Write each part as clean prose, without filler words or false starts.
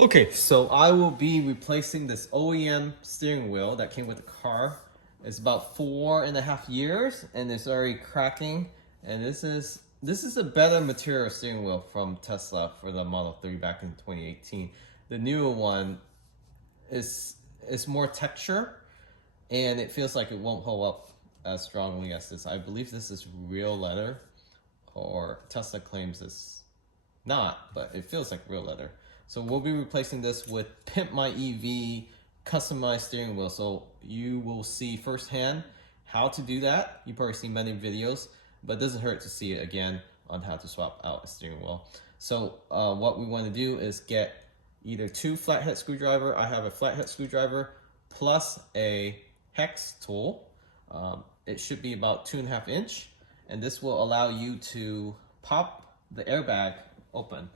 Okay, so I will be replacing this OEM steering wheel that came with the car. It's about 4.5 years and it's already cracking. And this is a better material steering wheel from Tesla for the Model 3 back in 2018. The newer one is more texture and it feels like it won't hold up as strongly as this. I believe this is real leather, or Tesla claims it's not, but it feels like real leather. So we'll be replacing this with Pimpmyev customized steering wheel. So you will see firsthand how to do that. You've probably seen many videos, but it doesn't hurt to see it again on how to swap out a steering wheel. So what we want to do is get either 2 flathead screwdriver. I have a flathead screwdriver plus a hex tool. It should be about 2.5 inch, and this will allow you to pop the airbag open.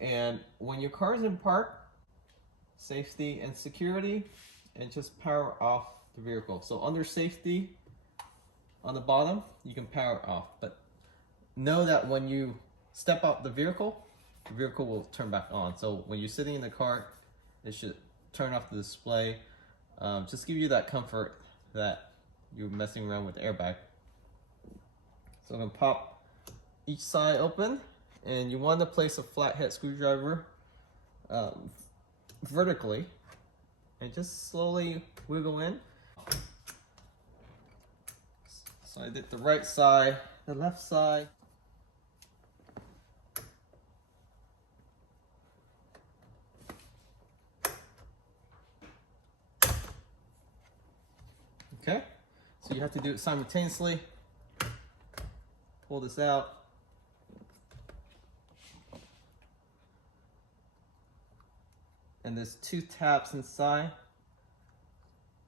And when your car is in park, safety and security, and just power off the vehicle. So under safety, on the bottom, you can power off. But know that when you step out the vehicle will turn back on. So when you're sitting in the car, it should turn off the display. Just give you that comfort that you're messing around with the airbag. So I'm gonna pop each side open. And you want to place a flathead screwdriver vertically and just slowly wiggle in. So I did the right side, the left side. Okay, so you have to do it simultaneously. Pull this out. And there's 2 tabs inside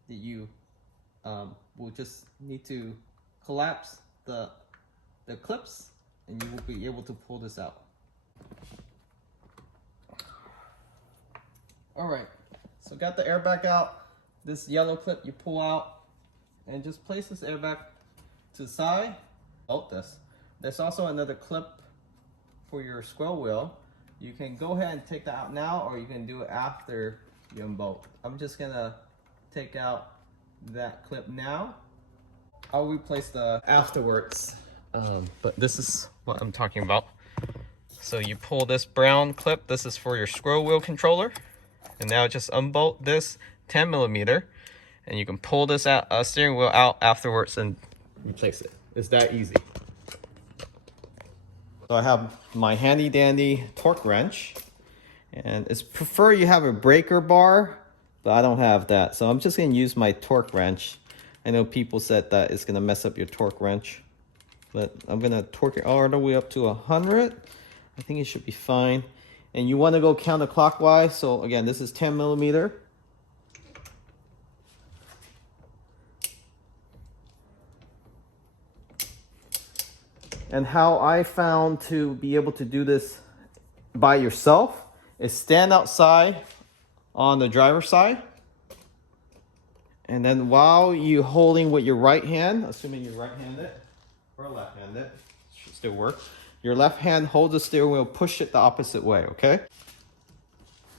that you will just need to collapse the clips, and you will be able to pull this out. All right, so got the airbag out. This yellow clip you pull out and just place this airbag to the side. Oh, there's also another clip for your scroll wheel. You can go ahead and take that out now, or you can do it after you unbolt. I'm just gonna take out that clip now. I'll replace the afterwards, but this is what I'm talking about. So you pull this brown clip, this is for your scroll wheel controller, and now just unbolt this 10mm, and you can pull this out, steering wheel out afterwards and replace it. It's that easy. So I have my handy dandy torque wrench, and it's prefer you have a breaker bar, but I don't have that. So I'm just gonna use my torque wrench. I know people said that it's gonna mess up your torque wrench, but I'm gonna torque it all the way up to 100. I think it should be fine. And you wanna go counterclockwise. So again, this is 10mm. And how I found to be able to do this by yourself is stand outside on the driver's side. And then while you're holding with your right hand, assuming you're right-handed or left-handed, should still work. Your left hand holds the steering wheel, push it the opposite way, okay?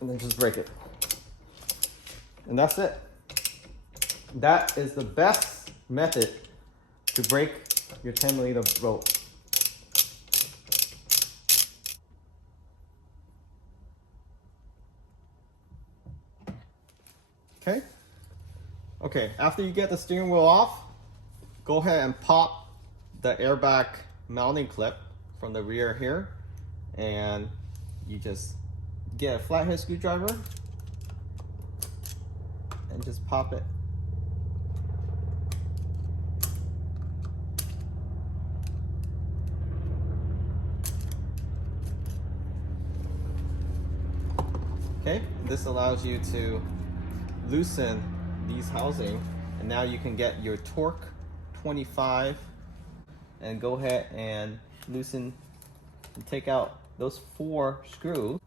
And then just break it. And that's it. That is the best method to break your 10mm bolt. Okay. Okay, after you get the steering wheel off, go ahead and pop the airbag mounting clip from the rear here, and you just get a flathead screwdriver and just pop it. Okay, this allows you to loosen these housing, and now you can get your torque 25 and go ahead and loosen and take out those 4 screws.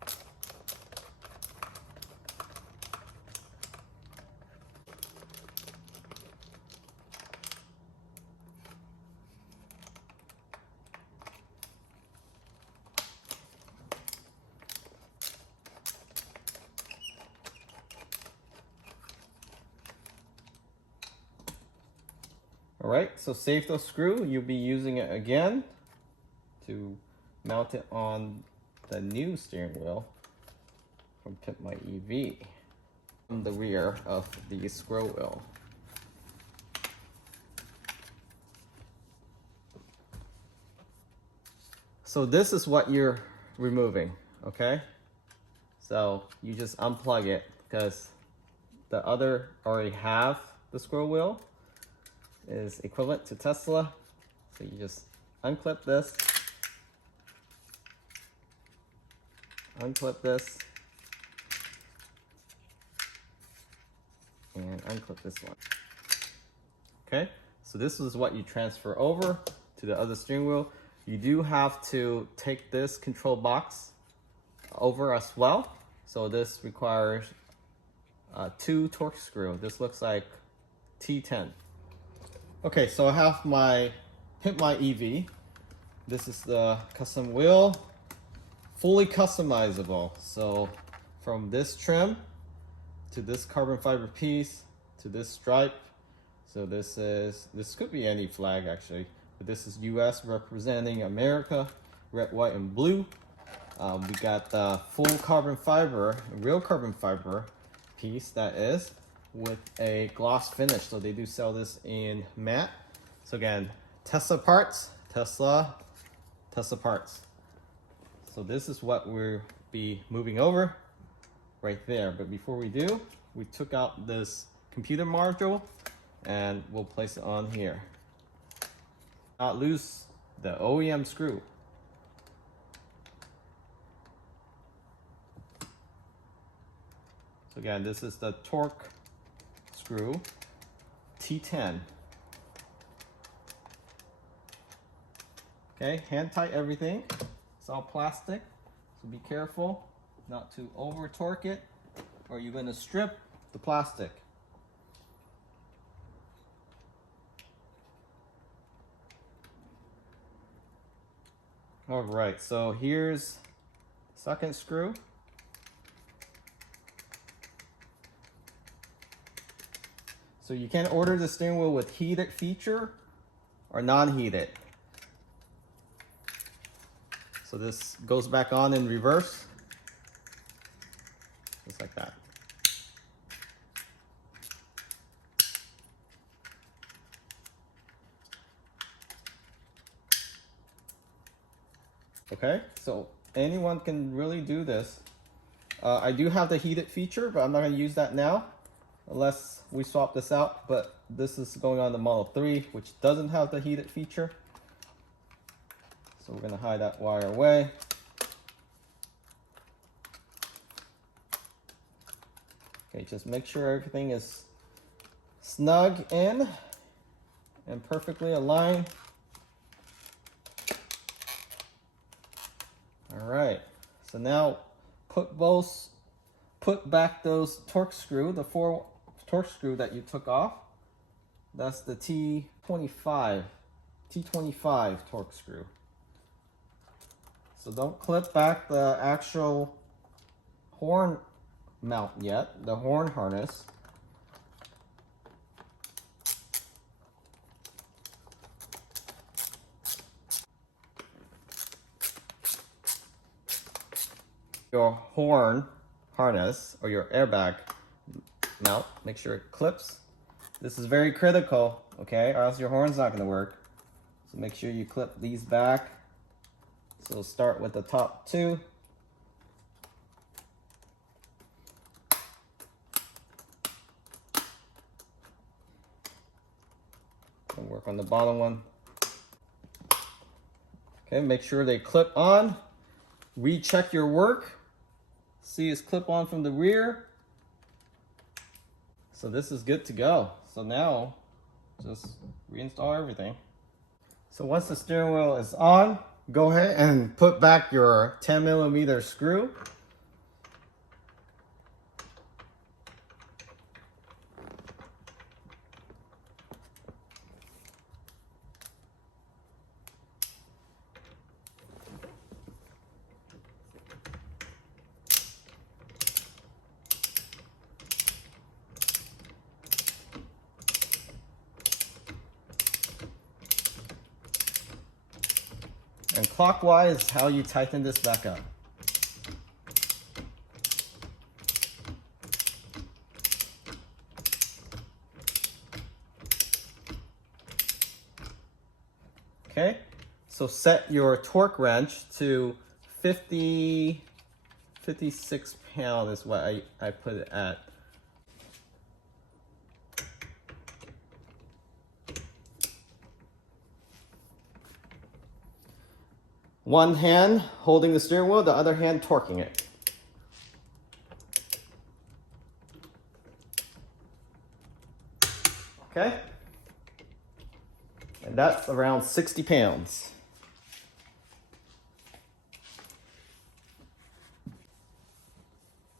Alright, so safety screw, you'll be using it again to mount it on the new steering wheel from Pimpmyev from the rear of the scroll wheel. So this is what you're removing, okay? So you just unplug it because the other already have the scroll wheel is equivalent to Tesla. So you just unclip this, unclip this, and unclip this one. Okay, so this is what you transfer over to the other steering wheel. You do have to take this control box over as well. So this requires 2 torque screw. This looks like T10. Okay, so I have my Pimpmyev. This is the custom wheel, fully customizable. So from this trim to this carbon fiber piece to this stripe. So this could be any flag actually, but this is US representing America, red, white, and blue. We got the full carbon fiber, real carbon fiber piece that is with a gloss finish. So they do sell this in matte. So again, Tesla parts, Tesla parts. So this is what we'll be moving over right there. But before we do, we took out this computer module and we'll place it on here. Not loose the OEM screw. So again, this is the torque screw, T10. Okay, hand tight everything. It's all plastic, so be careful not to over torque it or you're going to strip the plastic. All right, so here's second screw. So you can order the steering wheel with heated feature or non-heated. So this goes back on in reverse, just like that. Okay, so anyone can really do this. I do have the heated feature, but I'm not going to use that now unless we swap this out. But this is going on the Model 3, which doesn't have the heated feature. So we're going to hide that wire away. Okay, just make sure everything is snug in and perfectly aligned. All right, so now put back those torque screw, the 4 torque screw that you took off. That's the T25 torque screw. So don't clip back the actual horn mount yet, the horn harness. Your horn harness or your airbag mount, make sure it clips. This is very critical, okay, or else your horn's not going to work. So make sure you clip these back. So start with the top 2. And work on the bottom one. Okay, make sure they clip on. Recheck your work. See it's clip on from the rear. So this is good to go. So now just reinstall everything. So once the steering wheel is on, go ahead and put back your 10mm screw. clockwise is how you tighten this back up. Okay, so set your torque wrench to 56 pounds is what I put it at. One hand holding the steering wheel, the other hand torquing it. Okay? And that's around 60 pounds.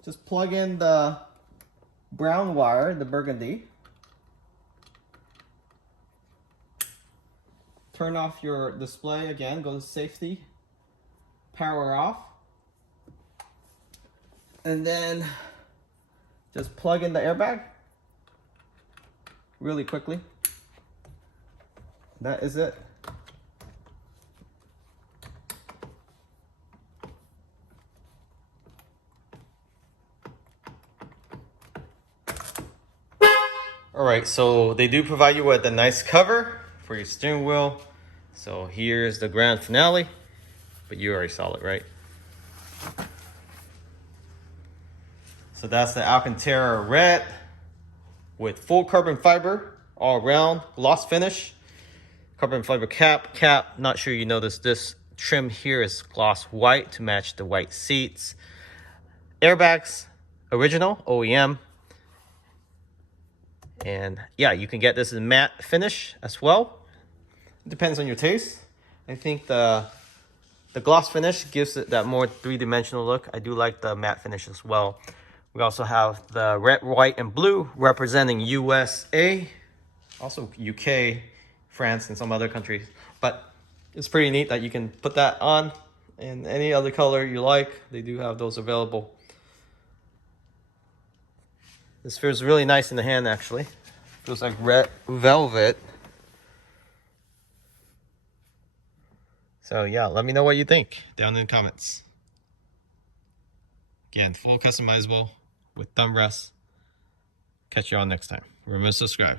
Just plug in the brown wire, the burgundy. Turn off your display again, go to safety, power off. And then just plug in the airbag really quickly. That is it. All right, so they do provide you with a nice cover for your steering wheel. So here's the grand finale, but you already saw it, right? So that's the Alcantara red with full carbon fiber, all around, gloss finish. Carbon fiber cap. Not sure you noticed this trim here is gloss white to match the white seats. Airbags, original, OEM. And yeah, you can get this in matte finish as well. It depends on your taste. I think the gloss finish gives it that more three-dimensional look. I do like the matte finish as well. We also have the red, white, and blue representing USA, also UK, France, and some other countries. But it's pretty neat that you can put that on in any other color you like. They do have those available. This feels really nice in the hand, actually. Feels like red velvet. So yeah, let me know what you think down in the comments. Again, full customizable with thumb rest. Catch you all next time. Remember to subscribe.